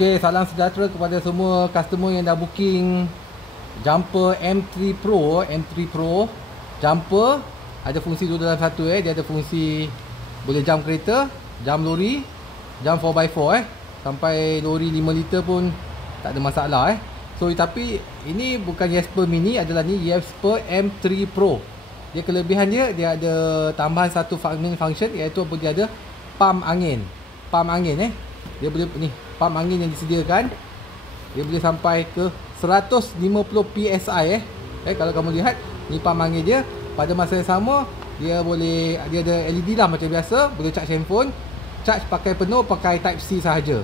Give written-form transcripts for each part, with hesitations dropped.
Okay, salam sejahtera kepada semua customer yang dah booking jumper M3 Pro. Jumper ada fungsi 2 dalam 1 Dia ada fungsi boleh jam kereta, jam lori, jam 4x4 sampai lori 5 liter pun tak ada masalah So tapi ini bukan Jasper Mini, adalah ni Jasper M3 Pro. Dia kelebihan dia ada tambahan satu main function, iaitu apa, dia ada pump angin. Dia boleh ni pump angin yang disediakan, dia boleh sampai ke 150 PSI kalau kamu lihat ni pump angin dia. Pada masa yang sama dia ada LED lah macam biasa, boleh charge handphone, charge pakai penuh pakai type C sahaja.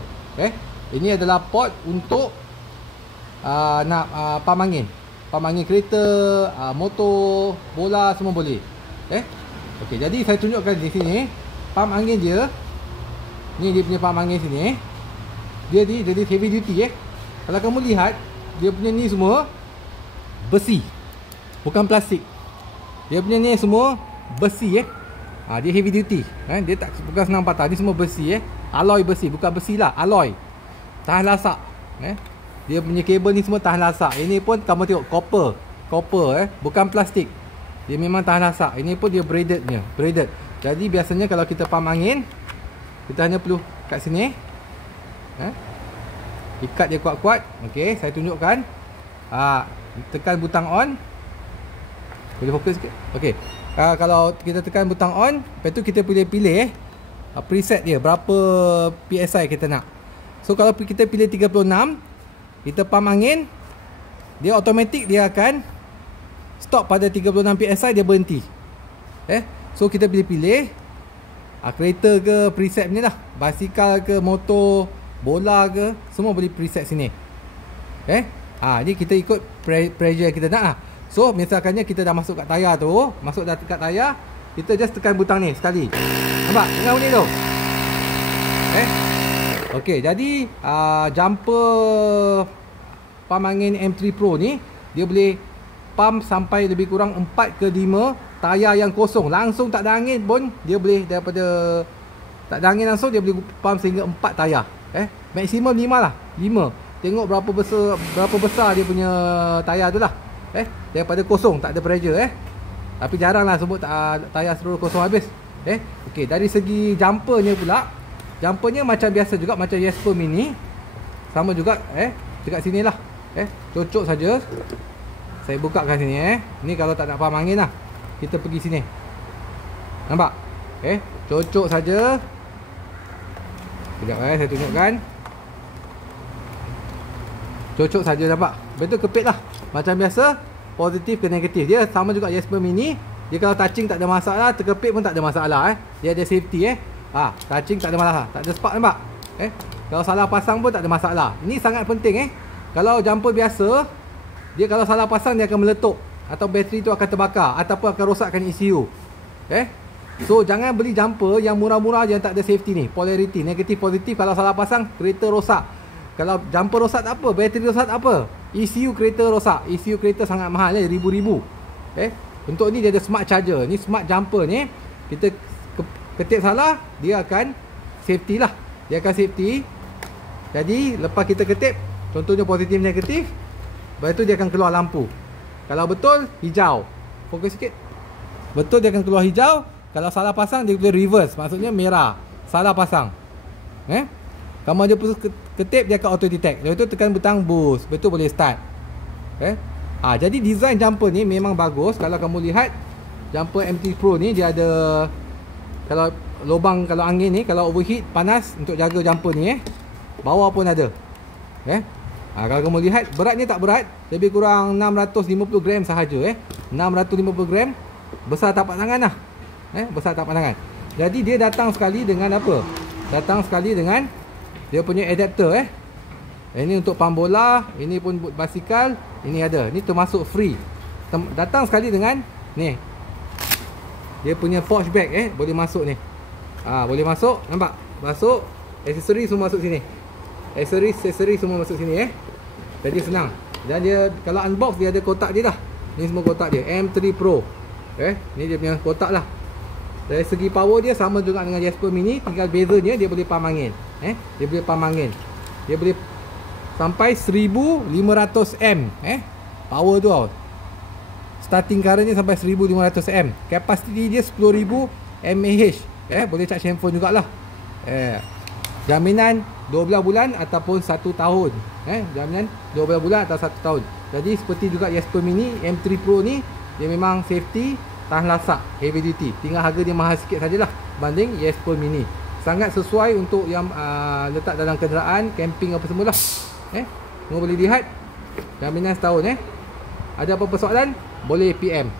Ini adalah port untuk pump angin kereta, motor, bola semua boleh. Okey, jadi saya tunjukkan di sini pump angin dia. Ni dia punya pump angin sini. Dia ni jadi heavy duty Kalau kamu lihat, dia punya ni semua besi, bukan plastik. Dia punya ni semua besi dia heavy duty. Dia tak bukan senang patah. Ni semua besi alloy besi, bukan besi lah, alloy. Tahan lasak. Dia punya kabel ni semua tahan lasak. Ini pun kamu tengok copper bukan plastik. Dia memang tahan lasak. Ini pun dia braided. Jadi biasanya kalau kita pump angin, kita hanya perlu kat sini ikat dia kuat-kuat. Okey, saya tunjukkan. Tekan butang on. Boleh fokus sikit. Okey. Kalau kita tekan butang on, lepas tu kita boleh pilih preset dia berapa PSI kita nak. So kalau kita pilih 36, kita pump angin, dia automatik dia akan stop pada 36 PSI, dia berhenti. So kita pilih kereta ke, preset ni lah. Basikal ke, motor, bola ke, semua boleh preset sini. Ni kita ikut pressure kita nak lah. So misalkannya kita dah masuk kat tayar tu, kat tayar, kita just tekan butang ni sekali. Nampak? Dengar bunyi tu? Okey, jadi jumper pump angin M3 Pro ni, dia boleh pump sampai lebih kurang 4 ke 5 tayar yang kosong. Langsung tak ada angin pun dia boleh, daripada tak ada angin langsung dia boleh pump sehingga 4 tayar. Maksimum 5 lah. 5. Tengok berapa besar dia punya tayar tu lah. Daripada kosong, tak ada pressure Tapi jarang lah sebut tayar seluruh kosong habis. Okey, dari segi jumpernya pula, jumpernya macam biasa juga, macam Jasper Mini. Sama juga dekat sini lah. Cocok saja. Saya buka kat sini Ni kalau tak nak pump angin lah, kita pergi sini. Nampak? Cocok saja. Sekejap saya tunjukkan. Cocok saja, nampak? Betul, kepit lah. Macam biasa, positif ke negatif. Dia sama juga Jasper Mini. Dia kalau touching tak ada masalah, terkepit pun tak ada masalah Dia ada safety touching tak ada masalah, tak ada spark, nampak? Kalau salah pasang pun tak ada masalah. Ini sangat penting Kalau jumper biasa, dia kalau salah pasang dia akan meletup, atau bateri tu akan terbakar, ataupun akan rosakkan ECU. So jangan beli jumper yang murah-murah yang tak ada safety ni. Polarity, negatif, positif. Kalau salah pasang, kereta rosak. Kalau jumper rosak tak apa, bateri rosak tak apa, ECU kereta rosak. ECU kereta sangat mahal ribu-ribu. Untuk ni dia ada smart charger. Ni smart jumper ni, kita ketip salah, dia akan safety lah. Dia akan safety. Jadi lepas kita ketip, contohnya positif, negatif, lepas tu dia akan keluar lampu. Kalau betul, hijau. Fokus sikit. Betul, dia akan keluar hijau. Kalau salah pasang, dia boleh reverse. Maksudnya merah, salah pasang. Kamu aja ketip, dia akan auto detect. Lepas tu tekan butang boost, betul, boleh start. Jadi design jumper ni memang bagus. Kalau kamu lihat jumper M3 Pro ni, dia ada kalau lubang, kalau angin ni, kalau overheat, panas, untuk jaga jumper ni bawah pun ada. Kalau kamu lihat, beratnya tak berat, lebih kurang 650 gram sahaja. 650 gram, besar tapak tangan lah. Besar tapak tangan. Jadi dia datang sekali dengan apa? Datang sekali dengan dia punya adapter. Ini untuk pump bola, ini pun basikal, ini ada. Ini termasuk free. Datang sekali dengan ni. Dia punya pouch bag boleh masuk ni. Boleh masuk, nampak? Masuk, aksesori semua masuk sini. Aksesori semua masuk sini Jadi senang. Dan dia kalau unbox, dia ada kotak dia dah. Ni semua kotak dia, M3 Pro. Ni dia punya kotak lah. Dari segi power dia sama juga dengan Jasper Mini, tinggal bezanya dia boleh pump angin. Dia boleh pump angin. Dia boleh sampai 1500 M power tu tau. Starting current dia sampai 1500 M. Capacity dia 10,000 mAh. Boleh charge handphone jugalah. Jaminan 12 bulan ataupun 1 tahun. Jaminan 12 bulan atau 1 tahun. Jadi seperti juga Jasper Mini M3 Pro ni, dia memang safety, tahan lasak, heavy duty. Tinggal harga dia mahal sikit sajalah banding Jasper Mini. Sangat sesuai untuk yang letak dalam kenderaan, camping apa semualah. Semua boleh lihat. Jaminan setahun. Ada apa-apa soalan? Boleh PM.